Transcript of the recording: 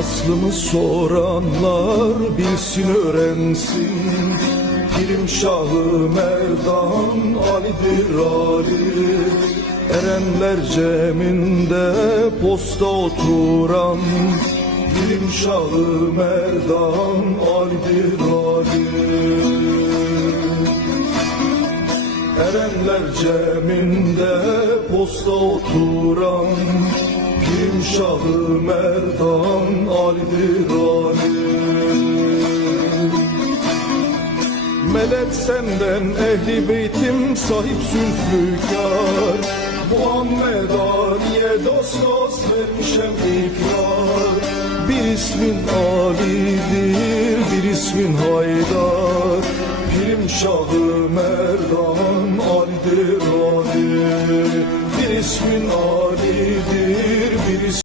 Aslımı soranlar bilsin öğrensin. Pirim Şahı Merdan Ali'dir Ali Erenler ceminde posta oturan. Pirim Şahı Merdan Ali'dir Ali Erenler ceminde posta oturan Şahı Merdan Ali'dir Ali Medet senden ehli beytim sahip zülfikar Muhammed Ali'ye dost dost vermişem ikrar Bir ismin Ali'dir bir ismin Haydar. Pirim Şahı Merdan Ali'dir Ali Bir ismin Ali'dir